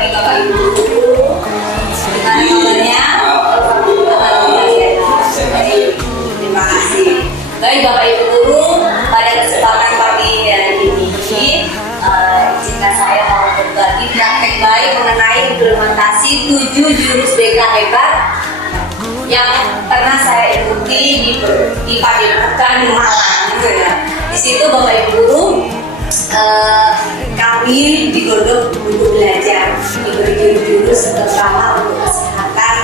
pagi Bapak Ibu. Gimana kabarnya? Terima kasih. Baik Bapak Ibu guru, pada kesempatan pagi hari ini, izinkan saya mau berbagi praktek baik mengenai implementasi 7 jurus BK hebat yang pernah saya ikuti di Padepokan Malang, gitu ya. Di situ Bapak Ibu guru, kami digodok untuk belajar, diberi jurus terutama untuk kesehatan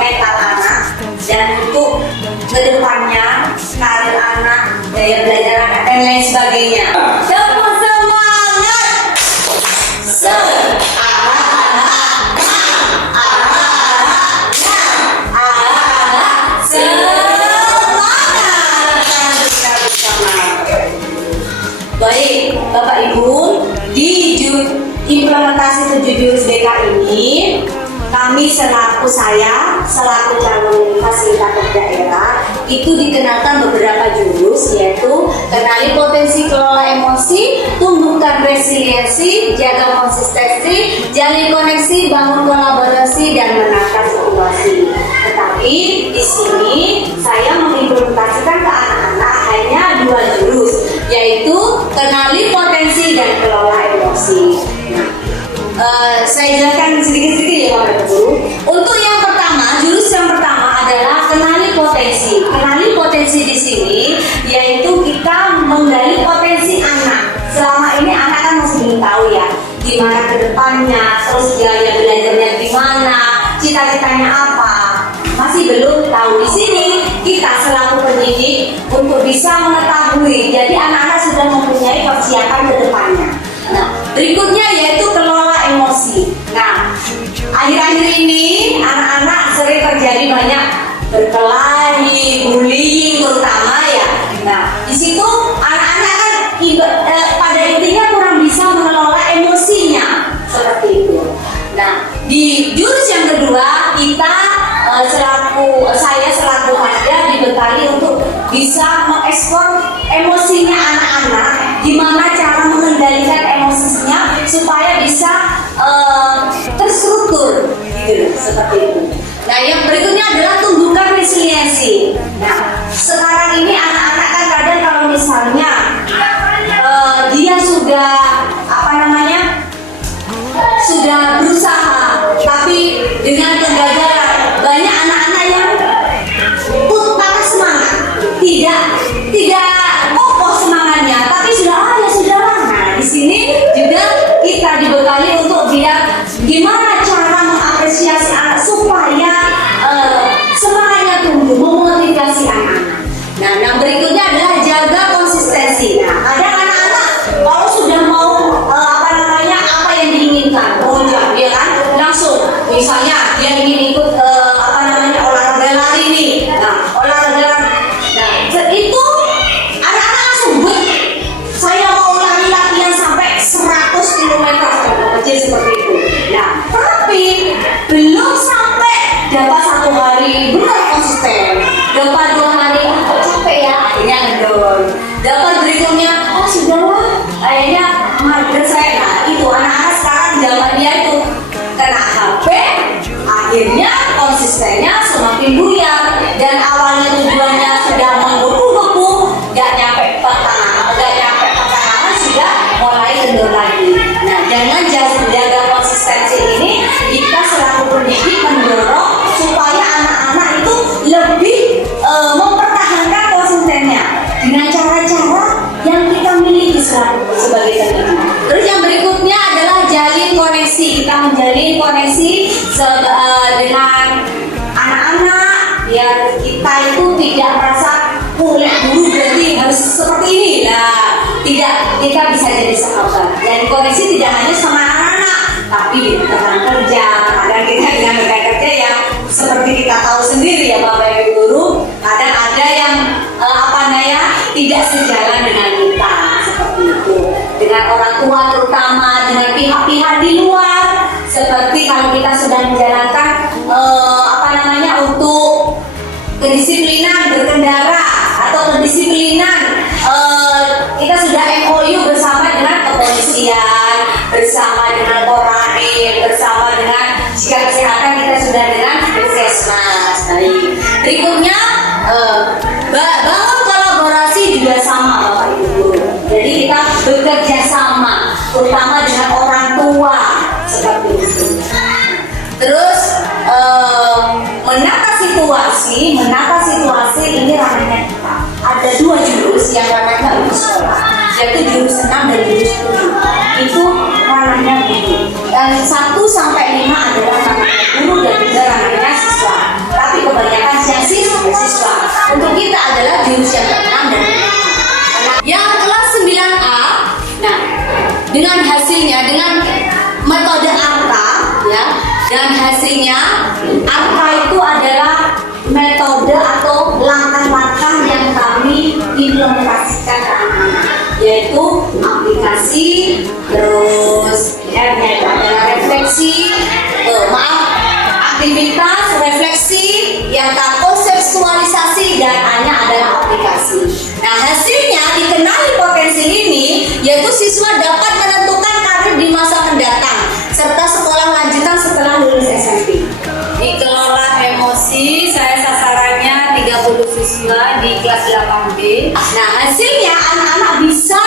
mental anak dan untuk kedepannya karir anak, daya belajar anak dan lain sebagainya. Semua semangat! Baik, Bapak Ibu, di implementasi 7 jurus BK ini, kami selaku calon fasilitator daerah, itu dikenalkan beberapa jurus, yaitu kenali potensi, kelola emosi, tumbuhkan resiliensi, jaga konsistensi, jalin koneksi, bangun kolaborasi, dan menata situasi. Tetapi di sini saya mengimplementasikan ke anak-anak hanya 2 jurus, yaitu kenali potensi dan kelola emosi. Saya jelaskan sedikit-sedikit ya Bapak Ibu. Untuk yang pertama, jurus yang pertama adalah kenali potensi. Kenali potensi di sini yaitu kita menggali potensi anak. Selama ini anak kan masih belum tahu ya gimana kedepannya, terus gaya belajarnya gimana, cita-citanya apa, masih belum tahu. Di sini kita selaku pendidik untuk bisa mengetahui. Jadi anak-anak sudah mempunyai persiapan ke depannya. Nah, berikutnya yaitu kelola emosi. Nah, akhir-akhir ini anak-anak sering terjadi banyak berkelahi, bullying terutama ya. Nah, di situ anak-anak kan pada intinya kurang bisa mengelola emosinya seperti itu. Nah, di jurus yang kedua kita saya selaku Hajda dibekali untuk bisa mengekspor emosinya anak-anak, gimana cara mengendalikan emosinya supaya bisa terstruktur gitu, seperti itu. Nah, yang berikutnya adalah tumbuhkan resiliensi. Nah, sekarang ini anak-anak kan kadang kalau misalnya dia sudah sudah berusaha tapi dengan kegagalan, banyak anak-anak yang patah semangat, tidak kokoh semangatnya, tapi sudahlah. Nah, di sini juga kita dibekali untuk biar gimana cara mengapresiasi anak supaya semangatnya tumbuh, memotivasi anak-anak. Nah, yang berikutnya adalah jaga konsistensi. Nah, ada anak-anak kalau sudah mau apa yang diinginkan, dia kan langsung, misalnya dia ingin ikut olahraga lari nih. Nah, itu anak-anak langsung saya mau latihan sampai 100 km kecil seperti itu. Nah, tapi belum sampai dapat 1 hari benar konsisten, dapat 2 hari kok capek ya, akhirnya ngendor. Dapat berikutnya, sudahlah, akhirnya mager saya. Nah, itu anak-anak sekarang zaman dia itu kena HP, akhirnya konsistennya semakin buyar, dan awalnya tujuannya sudah menggebu-gebu, gak nyampe pertengahan sudah mulai kendor lagi. Nah, dengan jaga konsistensi ini kita selaku pendidik mendorong supaya anak-anak itu lebih mempertahankan konsistennya dengan cara-cara yang kita miliki sebagai pendidik. Terus yang berikutnya adalah jalin koneksi. Kita menjalin koneksi dengan anak-anak biar kita itu tidak merasa guru berarti harus seperti ini. Nah, tidak, kita bisa jadi sahabat. Dan koneksi tidak hanya sama anak-anak, tapi di rekan kerja. Kadang kita dengan rekan kerja yang seperti kita tahu sendiri ya Bapak Ibu guru, kadang ada yang tidak sejalan dengan kita seperti itu. Dengan orang tua terutama, dengan pihak-pihak di luar, seperti kalau kita sedang menjalankan untuk kedisiplinan berkendara atau kedisiplinan kita sudah MOU bersama dengan kepolisian, bersama dengan Koramil, Berikutnya bangun kolaborasi juga sama Bapak Ibu guru. Jadi kita bekerja sama, terutama dengan orang tua seperti itu. Terus menata situasi ini ranahnya kita. Ada 2 jurus yang ranahnya untuk sekolah, yaitu jurus 6 dan jurus 7. Itu ranahnya guru. Dan 1 sampai 5 adalah ranahnya guru dan 3 ranahnya siswa. Tapi kebanyakan yang siswa. Untuk kita adalah jurus yang ke-6 dan ke-7. Yang kelas 9A, nah dengan hasilnya dengan metode ARKA ya. Dan hasilnya ARKA itu adalah metode atau langkah-langkah yang kami implementasikan ke anak-anak, yaitu aplikasi, terus R-nya adalah refleksi, aktivitas, refleksi, yang konseptualisasi, dan A-nya adalah aplikasi. Nah hasilnya dikenali potensi ini, yaitu siswa dapat menentukan karir di masa mendatang serta sekolah lanjutan setelah lulus SMP. Dikelola emosi, saya sasarannya 30 siswa di kelas 8B. Nah hasilnya anak-anak bisa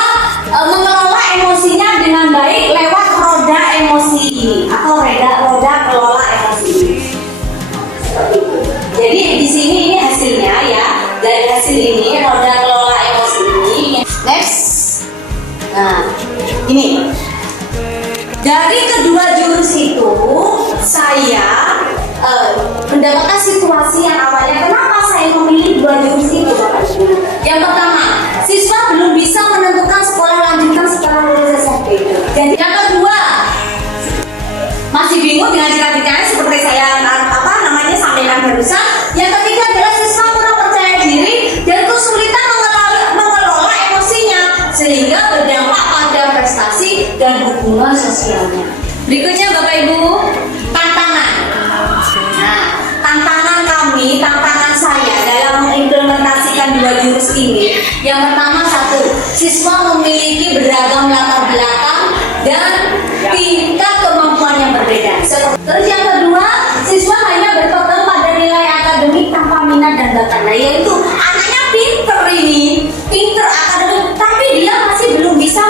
mengelola emosinya dengan baik lewat roda emosi ini atau roda kelola emosi ini. Seperti itu. Jadi di sini ini hasilnya ya, dari hasil ini roda kelola emosi ini. Next. Nah ini dari kedua jurus itu saya mendapatkan situasi yang awalnya kenapa saya memilih 2 jurus itu Bapak Ibu. Yang pertama, siswa belum bisa menentukan sekolah lanjutan setelah lulus SMP. Dan yang kedua, masih bingung dengan cita-citanya seperti saya sampaikan barusan. Yang ketiga adalah siswa kurang percaya diri dan kesulitan mengelola emosinya sehingga berdampak pada prestasi dan hubungan sosialnya. Berikutnya Bapak Ibu, tantangan. Nah, tantangan saya dalam mengimplementasikan 2 jurus ini. Yang pertama, 1, siswa memiliki beragam latar belakang dan tingkat kemampuan yang berbeda. Terus yang kedua, siswa hanya berpegang pada nilai akademik tanpa minat dan bakat. Nah, yaitu anaknya pinter akademik, tapi dia masih belum bisa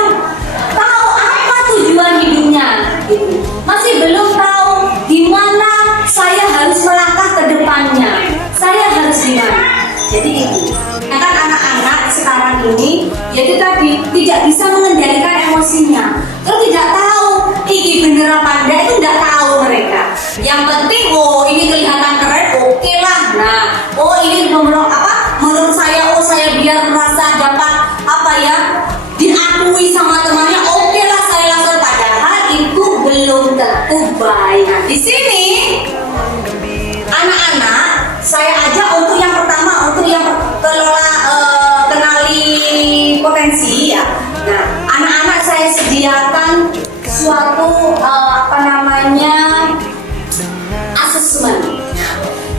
tahu apa tujuan hidupnya, gitu. Masih belum tahu gimana saya harus melangkah ke depannya, saya harus gimana. Jadi itu. Kan anak-anak sekarang ini, jadi tadi tidak bisa mengendalikan emosinya, terus tidak tahu ini bener apa enggak, itu tidak tahu mereka. Yang penting, oh ini kelihatan keren, oke lah. Nah, oh ini menurut saya, saya biar merasa dapat diakui sama temannya, oke lah saya langsung. Padahal itu belum tentu baik. Nah, di sini anak-anak saya ajak untuk yang pertama, untuk yang kenali potensi ya. Nah, anak-anak saya sediakan suatu asesmen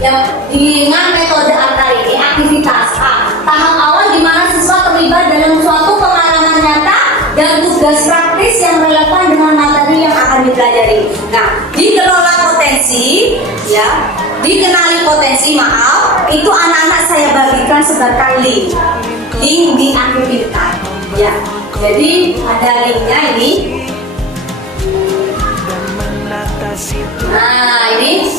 yang dengan metode ARKA ini, aktivitas tahap awal di mana siswa terlibat dalam suatu pengalaman nyata dan tugas praktis yang relevan dengan materi yang akan dipelajari. Nah, dikelola potensi ya, dikenali potensi, itu anak-anak saya bagikan sebagai link di aktivitas ya. Jadi ada linknya ini. Nah ini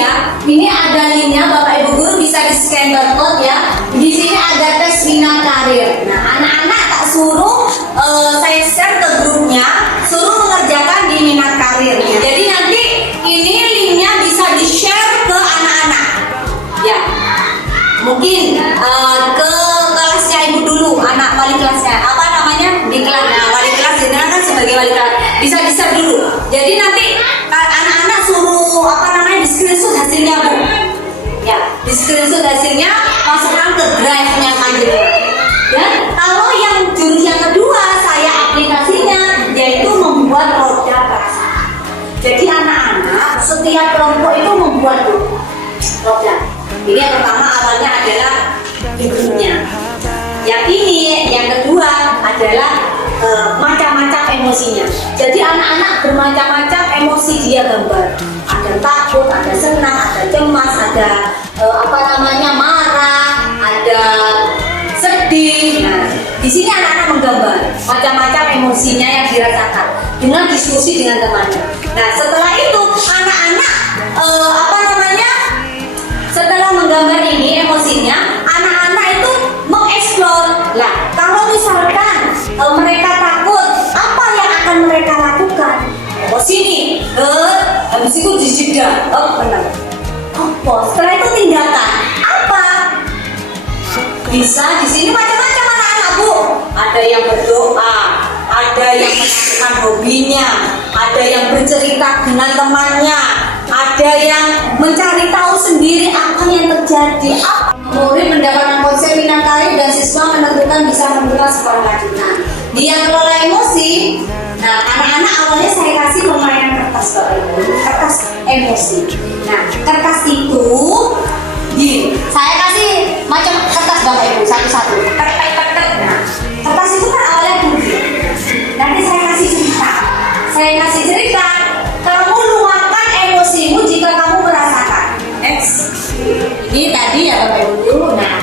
ya, ini ada linknya Bapak Ibu guru, bisa di scan barcode ya. Di sini ada tes minat karir. Nah anak-anak tak suruh saya share ke grupnya, suruh mengerjakan di minat karirnya. Jadi nanti ini linknya bisa di share ke anak-anak ya. Mungkin ke kelasnya ibu dulu, anak wali kelasnya apa namanya di kelas. Nah wali kelas jenengan kan sebagai wali kelas bisa di share dulu. Jadi nanti anak-anak suruh di screenshot hasilnya Bu ya, di screenshot hasilnya masukkan ke drive-nya panjenengan. Dan kalau yang jurus yang kedua saya aplikasinya, yaitu membuat roda perasaan. Jadi anak-anak setiap kelompok itu membuat roda. Ini yang pertama awalnya adalah ibunya. Yang ini yang kedua adalah macam-macam emosinya. Jadi anak-anak bermacam-macam emosi dia gambar. Ada takut, ada senang, ada cemas, ada marah, ada sedih. Nah, di sini anak-anak menggambar macam-macam emosinya yang dirasakan dengan diskusi dengan temannya. Nah, setelah itu anak-anak setelah menggambar ini emosinya, anak-anak itu mengeksplor. Lah, kalau misalkan mereka takut, apa yang akan mereka lakukan? Oh, sini, habis itu dijeda. Oh, benar. Apa? Setelah itu tindakan apa? Bisa di sini macam-macam anak-anak, Bu. Ada yang berdoa, ada yang melakukan hobinya, ada yang bercerita dengan temannya, ada yang mencari tahu sendiri apa yang terjadi. Murid mendapatkan konsep minat tarik dan siswa menentukan bisa membuka sekolah lanjutan. Dia kelola emosi. Nah, anak-anak awalnya saya kasih permainan kertas, Bapak Ibu, kertas emosi. Nah, kertas itu saya kasih macam kertas, Bapak Ibu, satu-satu. Nah, kertas itu kan awalnya bunyi. Nanti saya kasih cerita. Kamu luapkan emosimu jika kamu merasakan. Ini tadi ya Bapak Ibu Guru. Nah,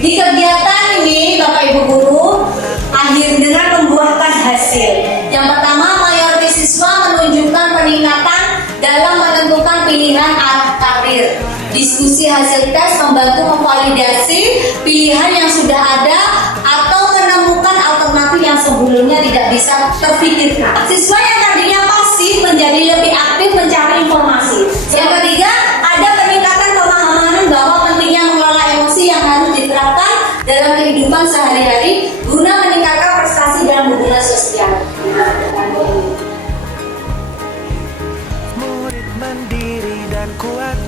di kegiatan ini Bapak Ibu Guru akhirnya membuahkan hasil. Yang pertama, mayoritas siswa menunjukkan peningkatan dalam menentukan pilihan arah karir. Diskusi hasil tes membantu memvalidasi pilihan yang sudah ada atau menemukan alternatif yang sebelumnya tidak bisa terpikirkan. Siswa yang tadinya pasif menjadi lebih aktif mencari informasi. Yang ketiga, ada peningkatan pemahaman bahwa pentingnya mengelola emosi yang harus diterapkan dalam kehidupan sehari-hari guna meningkatkan prestasi dalam hubungan sosial. Murid mandiri dan kuat,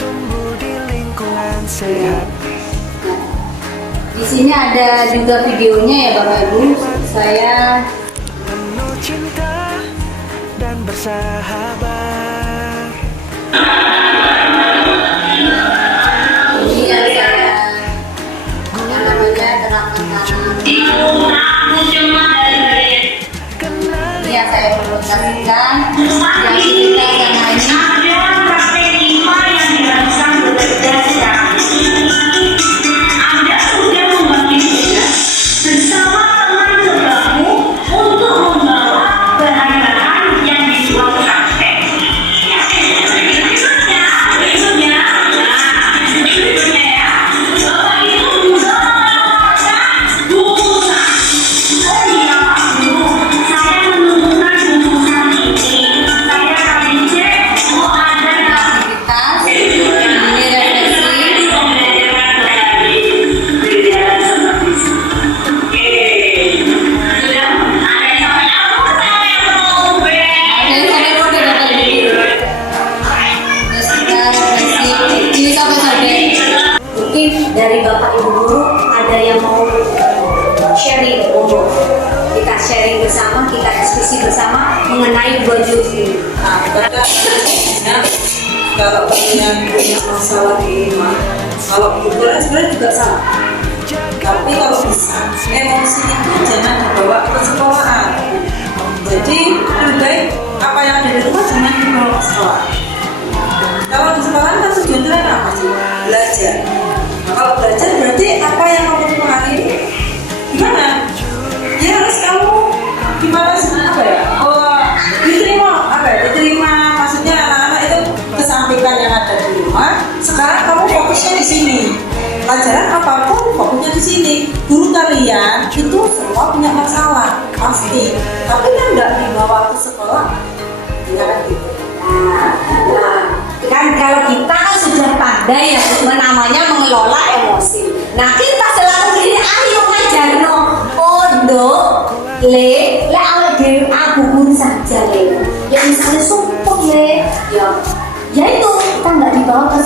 tumbuh di lingkungan sehat. Di sini ada juga videonya ya Bapak Ibu. Saya Penuh cinta dan bersahabat. ini ada yang namanya gerakan tangan. Ini yang saya presentasikan. Yang kita sama ini. Dari Bapak Ibu Guru ada yang mau sharing, kita sharing bersama, kita diskusi bersama mengenai dua juz ini. Kalau kalian punya masalah di rumah, kalau ukuran sebenarnya juga sama. Tapi kalau bisa, emosi itu jangan dibawa ke sekolahan. Jadi lebih baik apa yang ada di rumah jangan dibawa ke sekolah. Kalau di sekolah kan tujuannya apa sih? Belajar. Kalau belajar berarti apa yang kamu pengaruhi gimana? Ya harus kamu gimana sih diterima maksudnya anak-anak itu kesampaikan yang ada di rumah. Sekarang kamu fokusnya di sini, pelajaran apapun fokusnya di sini. Guru kalian itu semua punya masalah pasti, tapi kan nggak dibawa ke sekolah, ya kan gitu. Kan kalau kita kan sudah pandai ya namanya mengelola emosi. Nah kita selalu gini, ayo ngajarno ondo le awal dewi aku pun saja le. Ya misalnya sumpah le, ya itu kita nggak dibawa ke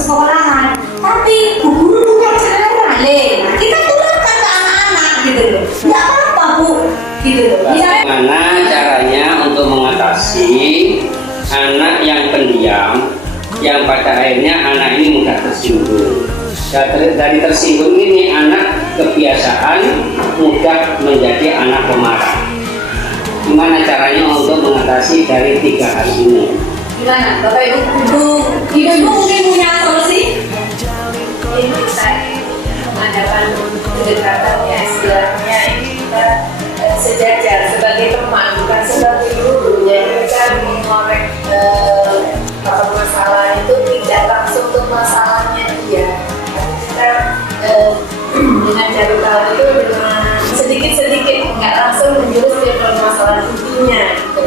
sekolahan, tapi guru punya cara le. Nah, kita turunkan ke anak-anak gitu loh. Nggak apa-apa Bu, gitu loh. Bagaimana caranya untuk mengatasi anak yang pendiam, yang pada akhirnya anak ini mudah tersinggung. Dari tersinggung ini anak kebiasaan mudah menjadi anak pemarah. Gimana caranya untuk mengatasi dari 3 hal ini? Gimana Bapak Ibu mungkin punya solusi? Mungkin bisa mengadakan kedekatan ya, istilahnya kita sejajar sebagai teman, bukan sebagai guru. Jadi kita mengorek masalah itu tidak langsung ke masalahnya dia, tapi kita dengan cari tahu itu dengan sedikit-sedikit, nggak langsung menjurus ke permasalahan intinya gitu.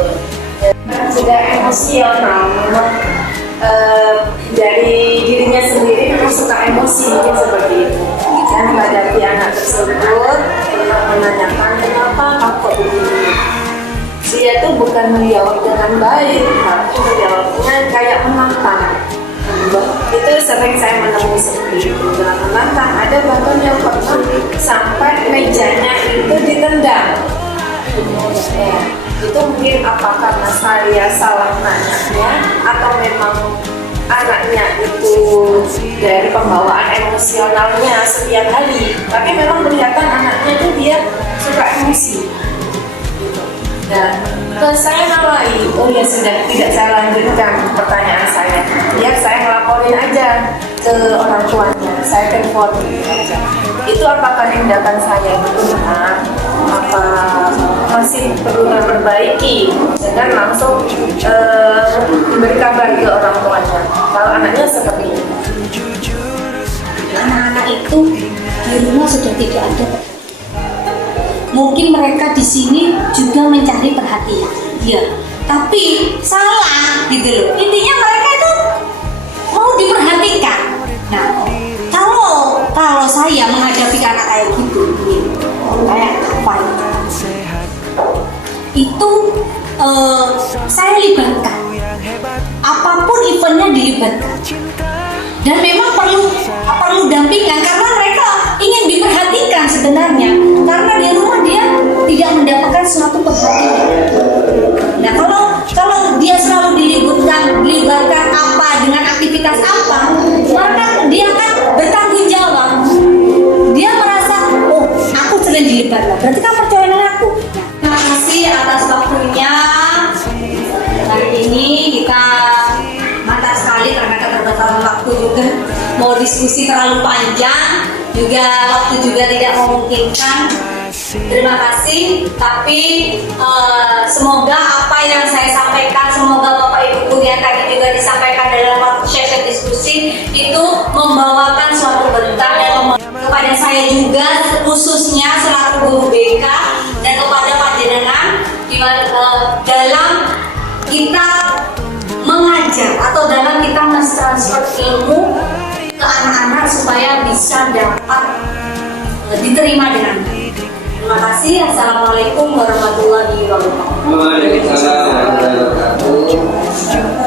Dan sudah emosional, memang dari dirinya sendiri memang suka emosi mungkin seperti itu. Dan menghadapi anak tersebut, menanyakan kenapa aku begini. Dia tuh bukan menjawab dengan baik, tapi menjawabnya kayak menantang. Itu sering saya menemui seperti itu, dengan menantang. Ada bahkan yang pernah sampai mejanya itu ditendang. Ya, itu mungkin apa karena saya salah nanya atau memang anaknya itu dari pembawaan emosionalnya setiap hari, tapi memang kelihatan anaknya itu dia suka emosi. Dan saya nawai, oh ya sudah, tidak saya lanjutkan pertanyaan saya. Ya saya ngelaporin aja ke orang tuanya, saya telepon aja. Itu apakah tindakan saya itu benar? Apa masih perlu diperbaiki? Dengan langsung memberi kabar ke orang tuanya kalau anaknya seperti ini. Anak-anak itu di rumah sudah tidak ada. Mungkin mereka di sini juga mencari perhatian, ya. Tapi salah gitu loh. Intinya mereka itu mau diperhatikan. Nah, kalau saya menghadapi anak kayak gitu, kayak apa? Itu saya libatkan. Apapun eventnya dilibatkan. Dan memang perlu dampingan karena mereka ingin diperhatikan sebenarnya, karena di rumah dia tidak mendapatkan suatu perhatian. Nah kalau dia selalu dilibatkan apa dengan aktivitas apa, maka dia akan bertanggung jawab. Dia merasa, oh aku sering dilibatkan, berarti kan percaya dengan aku. Terima kasih atas waktunya. Hari ini kita mantap sekali karena keterbatasan waktu juga, mau diskusi terlalu panjang juga, waktu juga tidak memungkinkan. Terima kasih, tapi semoga apa yang saya sampaikan, semoga Bapak Ibu guru yang tadi juga disampaikan dalam waktu sesi diskusi itu membawakan suatu berkah dan kepada saya juga khususnya selaku guru BK dan kepada panjenengan dalam kita mengajar atau dalam kita mentransfer ilmu ke anak-anak supaya bisa dapat diterima dengan baik. Terima kasih. Assalamualaikum warahmatullahi wabarakatuh. Waalaikumsalam warahmatullahi wabarakatuh.